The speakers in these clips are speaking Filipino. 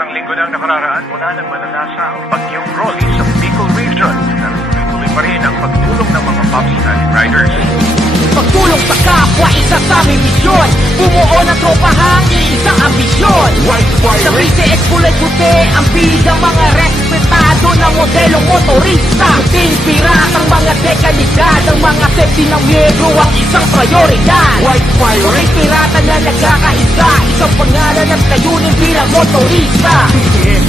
Isang linggo na nakararaan mula nang mananasa ang bagyong Rolly sa Bicol Region. Pero tuloy pa rin ang pagtulong ng mga Popstar Riders. Pagtulong sa kapwa, isa sa aming misyon. Bumuo ng tropahang isang ambisyon. Sa PCX kulay puti, ang bigang mga respetado na modelong motorista. Inspirat ang mga dekalidad, ang mga safety ng miyembro ang isang prioridad. Inspiratan na nagkakaisa, isang pangalan at layunin bilang motorista.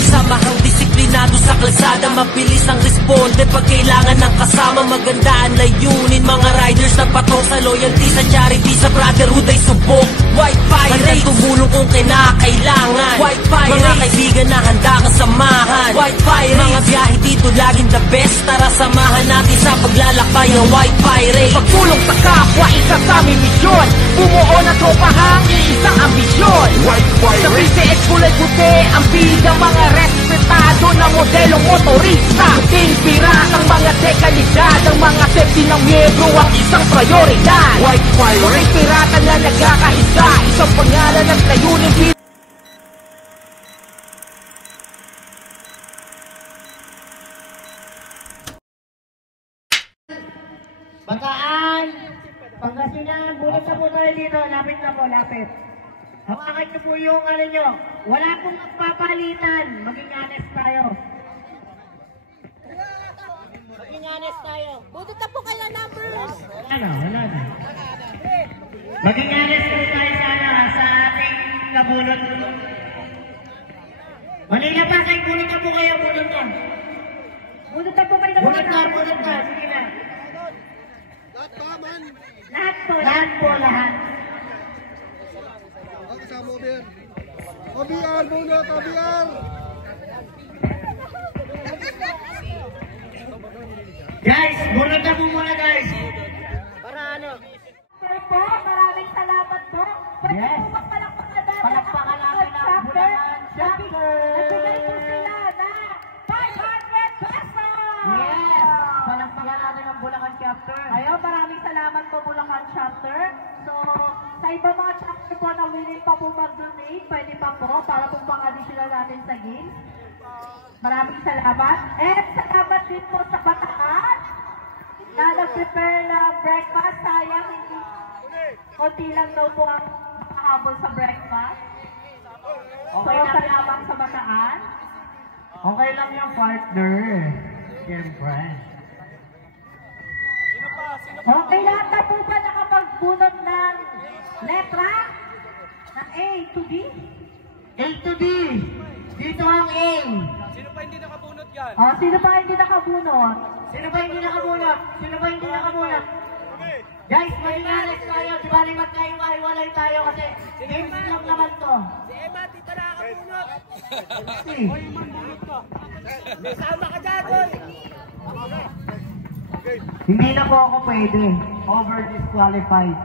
Samahang disiplinado sa kalsada, mabilis ang responde pag kailangan ng kasama. Maganda ang layunin, mga riders na patong sa loyalty, sa charity, sa brotherhood ay subok. White Pirates, handang tumulong kung kinakailangan. White Pirates, mga kaibigan na handa kasamahan. White Pirates, mga biyahe dito laging the best. Tara samahan natin sa paglalakbay ng White Pirates. Pagtulong sa kapwa, isa sa aming misyon. Bumuo ng tropahang isang ambisyon. White Pirates, sa PCX kulay puti, ang bigang mga respetado na modelong motorista. Inspirat ang mga dekalidad, ang mga safety ng miyembro ang isang prioridad. White Pirates, inspiratan na nagkakaisa, isang pangalan at layunin bilang Bataan, Pangasinan, bulat na po tayo dito, lapit na po, lapit. Hawakan niyo po yung ano nyo, wala pong magpapalitan, maging honest tayo. Maging honest tayo. Butot na po kayo ng numbers. Wala na. Maging honest po tayo sa ating nabunot. Manila pa, kahit bunot na po kayo, bunot na. Butot na po kayo ng Bunot na, sige na. Lahat pa, man. Lahat po. Lahat po, lahat. Kasama OBR. OBR muna, OBR. Guys, bunot na po muna, guys. Para ano? Sir po, maraming salamat po. Yes. Palakpakan natin Palakpakan natin ang Bulacan Chapter. Nagbigay po sila na 500 pesos. Yes. Palakpakan natin ang Bulacan Chapter. Ayun, maraming salamat po Bulacan Chapter. So, sa iba mga chapter po na willing pa po mag-donate, pwede pa po para po pang-additional natin sa games. Maraming salamat. And salamat din po sa Bataan na nag-prepare ng breakfast. Sayang, hindi konti lang daw po ang makahabol sa breakfast. So, salamat sa Bataan. Okay lang yung partner. Siyempre. Okay, lahat na po ba nakapagbunot ng letra? Ng A to D? A to D. Dito ang A. Sino pa hindi nakabunot yan? Oh, sino pa hindi nakabunot? Sino ba hindi nakabunot? Sino ba hindi nakabunot? Guys, maging honest tayo. Di ba rin magkaiwalay tayo kasi games lang naman to. Si Emma, dito na nakabunot. Si. May sama ka dyan, boy. Hindi na po ako pwede. Over-disqualified.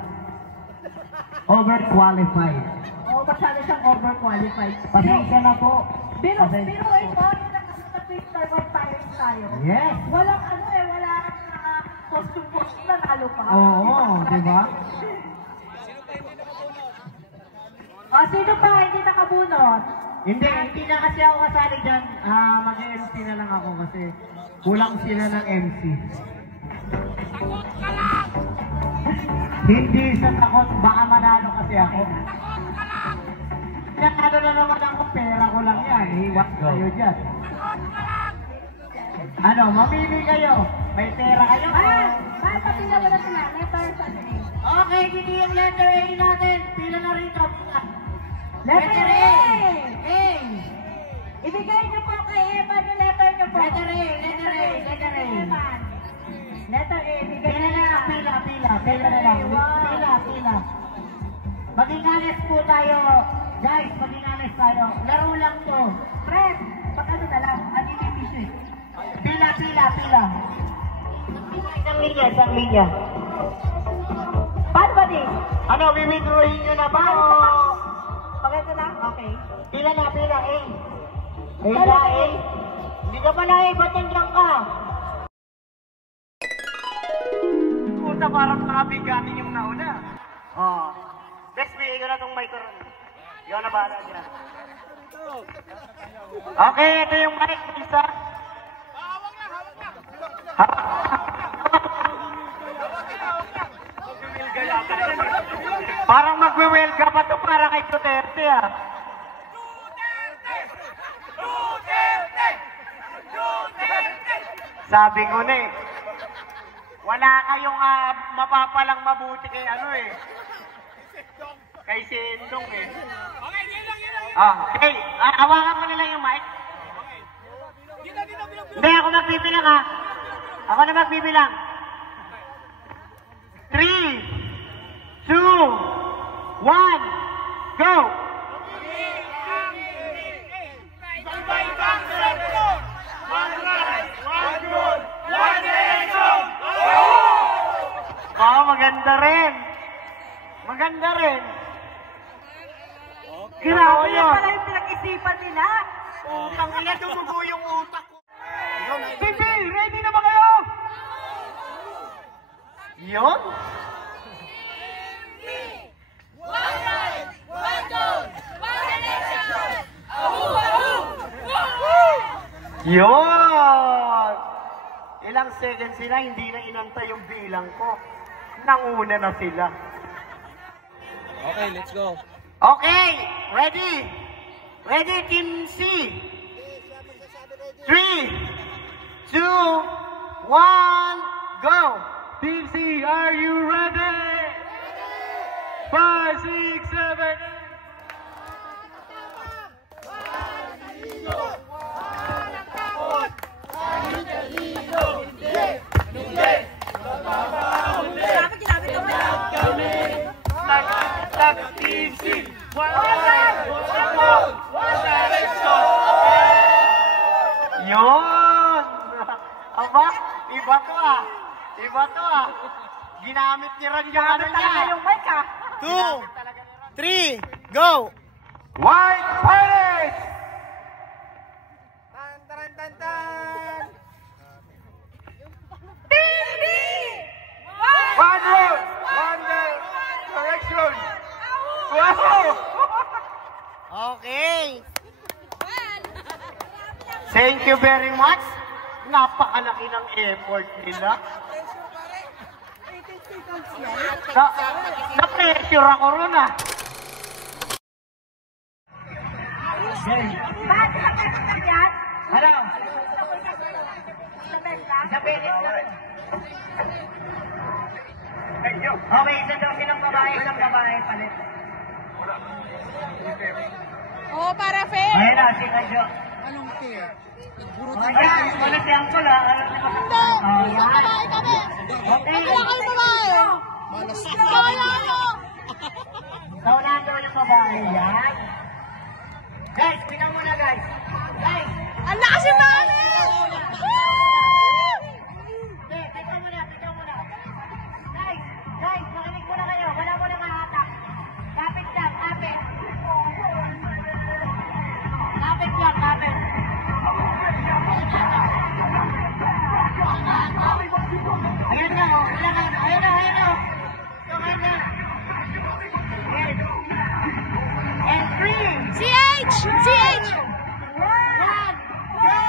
Over-qualified. Oh, masyado siyang overqualified. Pasensya na po. Pero Pasensya na ito, po. sa Twitter, White Pirates tayo. Yes. Walang walang costume na nalo pa. Oo, di ba? Oh, sino pa hindi nakabunot? Hindi na kasi ako kasali dyan. Mag-MC na lang ako kasi kulang sila ng MC. Hindi sa takot, baka manalo kasi ako. Ano na naman ako, pera ko lang yan. Iwas kayo dyan. Ano, mamili kayo. May pera kayo. Pati na wala sila. Letter sa A. Okay, hindi yung letter A natin. Pila na rin ka. Letter A! A. Ibigay niyo po kay Evan yung letter niyo po. Letter A, letter A, letter A. Evan. Letter A, bigay Pila na lang, pila na lang. Pila. Maging honest po tayo. Guys, maging honest tayo. Laro lang to. Friend, pag ano na lang, aninimisyo eh. Pila. Isang linya. Paano ba di? Ano, withdrawing nyo na ba o? Maganda na? Okay. Pila na, A. A. Hindi ka pala A, ba't nandiyan ka? Puta, parang nakabiganin yung nauna. Best bigay ko na tong mic ko ron. Yung na bahala dyan. Okay, ito yung mic. Isa. Parang magwe-welga pa to para kay Duterte ah. Sabi ko na eh. Wala kayong mapapalang mabuti kay ano eh. Kay Sendong eh. Okay, hawakan ko na lang yung mic. Hindi, ako magbibilang ha. Ako na magbibilang. 3, 2, 1, go! Oh, maganda rin. Maganda rin. Grabe yan pala yung pinag-isipan nila. Utang ina, tumugo yung utak ko. Bibi, ready na ba kayo? Yun? Yun! Ilang seconds sila, hindi na inantay yung bilang ko. Nanguna na sila. Okay, let's go. Okay, ready? Ready, Team C. 3, 2, 1, go! Team C, are you ready? 5, 6, 7, 8. Yun! Aba, iba to ah. Iba to ah. Ginamit ni Ron yung ano niya. Yung mic ah. 2, 3, go! White Pirates! Tan, tan, tan, tan. One road! One direction! Wow! Okay. Thank you very much. Napakalaki ng effort nila. Na-pressure ako ron ah. Hello? Okay, isa daw silang babae, isang babae palit. Oo, para fair. Ayan na, si Kadyo. Anong fair? Ayan, wala si Angkol ah. Hindi, isang babae kami. Okay. Wala kayo babae. Malas Wala nyo. Saunahan daw yung babae yan. Guys, tingnan muna guys. Guys, Ang lakas yung namin! tingnan muna. Guys, makinig muna kayo. Wala mo na mahatak. Lapit lang, lapit. Lapit lang, lapit. Ayan na, oh. Ayan na. Ayan na. And 3, CH! 1, go!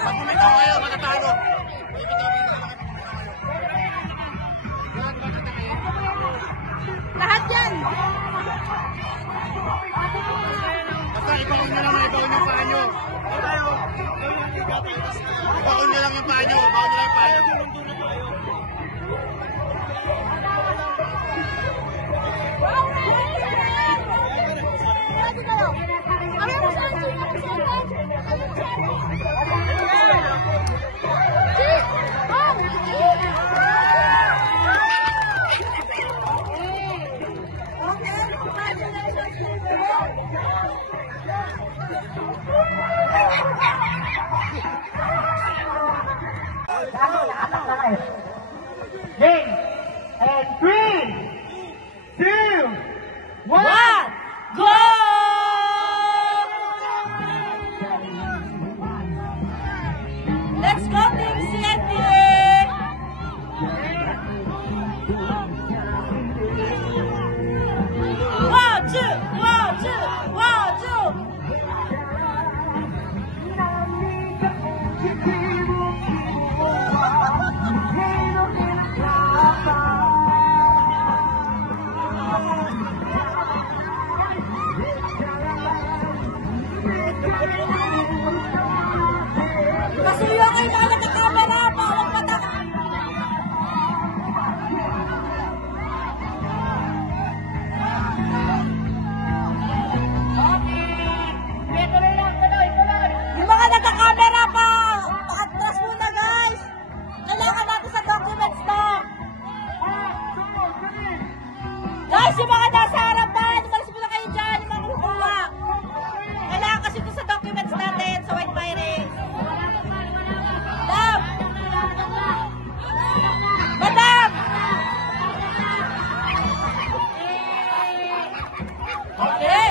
Pag bumitaw kayo, matatalo. Lahat yan! Basta ibaon nyo lang yung paa nyo. Ibaon nyo lang yung paa nyo. Okay. Game! And 3, 2, 1, Go! Let's go, Team CNT! One, two, one, two, one, two. Kasuyo kayo na nagka-camera, bawal patak. Yung mga nagka-camera pa, paatras muna guys. Kailangan natin sa documents na. Guys, yung mga nasa harapan, umalis muna kayo dyan, yung mga kukuha. Kailangan kasi ito sa documents natin, sa white virus. Madam! Madam! Okay.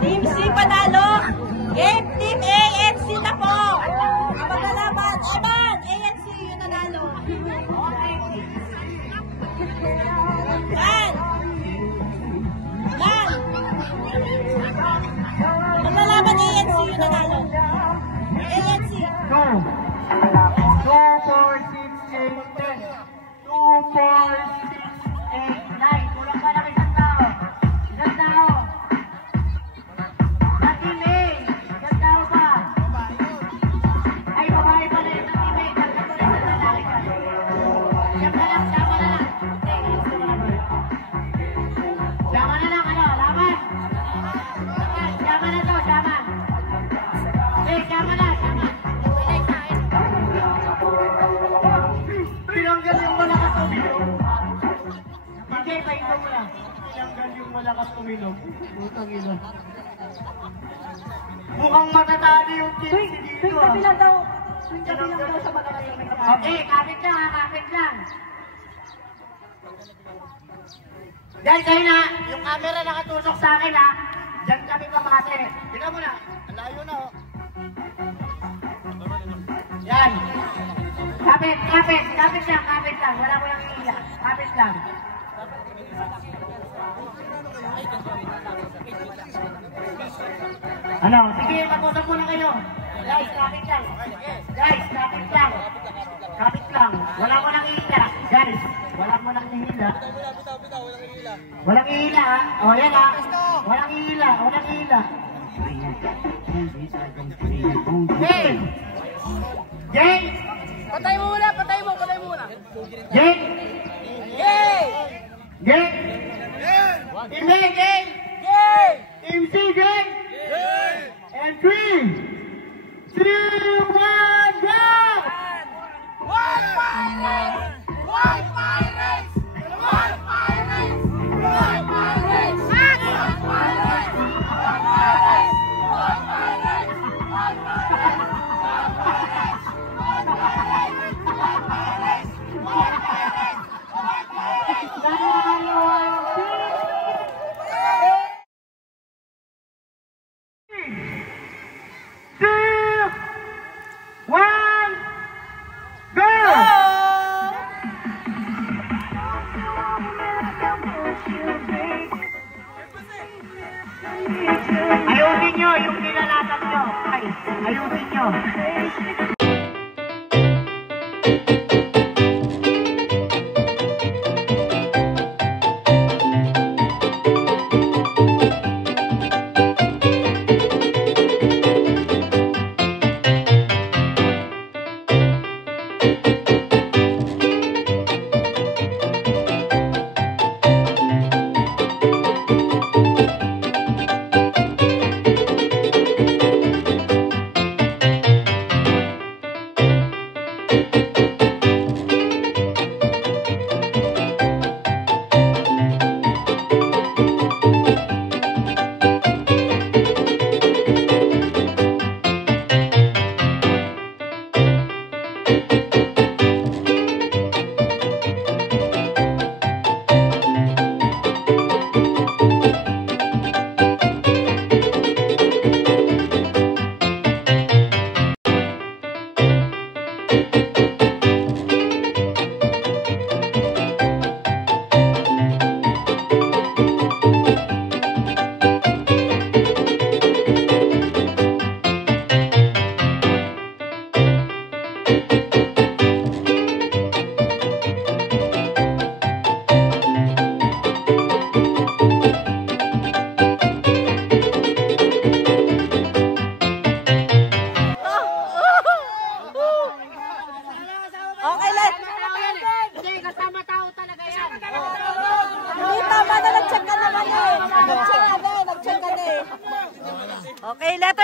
Team C panalo. Game Team ANC na po. Maglalaban. Aman! ANC yung nanalo. Man! Man! Maglalaban ANC yung nanalo. ANC. Go! 2, 4, 6, 8, 10. 2, 4, 6, 8, 9. Kulang pa lang isang tao. Isang tao. Sa Team A. Isang tao pa. Ay, babae pala yung sa Team A. Dagdag mo na isang lalaki ka. Siyam na lang, sama na lang. Sama na lang, ano, laban. Sama na to, sama. Eh, sama na, sama. Tinanggal yung malakas uminom. Hindi, painom mo lang. Tinanggal yung malakas uminom. Putang ina. Mukhang matatali yung team si dito. Tabi lang daw. Tabi lang daw sa malakas uminom. Okay, kapit lang ha, kapit lang. Diyan kayo na, yung camera nakatusok sa akin ha. Diyan kami pamate. Tingnan mo na, ang layo na oh. Yan. Kapit, kapit, kapit lang. Wala ko lang iiyak. Kapit lang. Ano? Sige, mag-usap muna kayo. Guys, kapit lang. Guys, kapit lang. Kapit lang. Wala ko lang iiyak. Guys, wala mo lang ihila. Walang ihila ha. O, yan ha. Walang ihila. Walang ihila. Jane! Jane! Patay mo muna. Jane! Yay! Jane! Team A, Jane! Team C, Jane! And 3, 2, 1, go! One Pirates! One Pirates! One Pirates! One Pirates! One Pirates! One Pirates! One Pirates! One Pirates! Ayusin nyo yung nilalatag nyo. Ayusin nyo.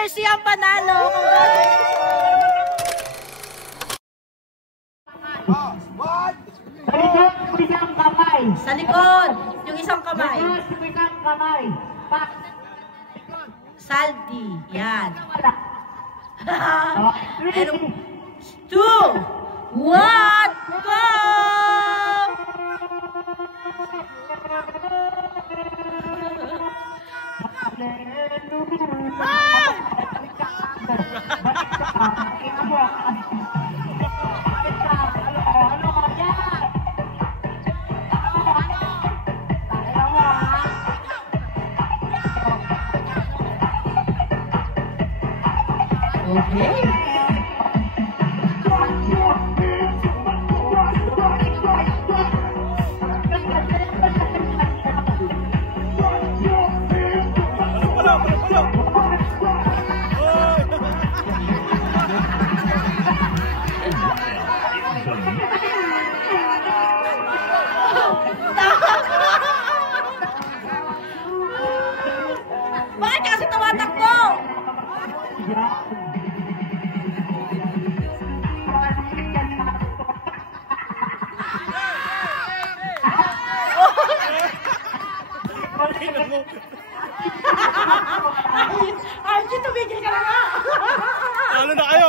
Mercy ang panalo. Isang kamay. Sa likod, yung isang kamay. Isang kamay. Pak. Saldi. Yan. Wala. And 2, 1, go! Okay. Bakit kasi tumatakbo? Archie, tumigil ka na nga! Ano na kayo?